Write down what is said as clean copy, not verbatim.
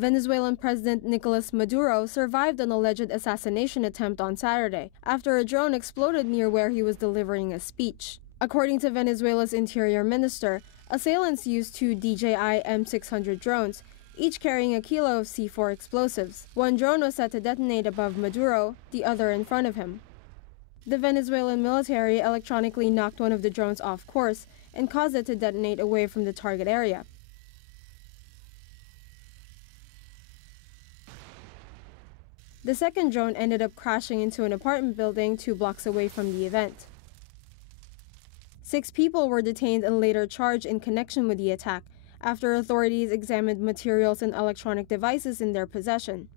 Venezuelan President Nicolas Maduro survived an alleged assassination attempt on Saturday after a drone exploded near where he was delivering a speech. According to Venezuela's interior minister, assailants used two DJI M600 drones, each carrying a kilo of C4 explosives. One drone was set to detonate above Maduro, the other in front of him. The Venezuelan military electronically knocked one of the drones off course and caused it to detonate away from the target area. The second drone ended up crashing into an apartment building 2 blocks away from the event. 6 people were detained and later charged in connection with the attack after authorities examined materials and electronic devices in their possession.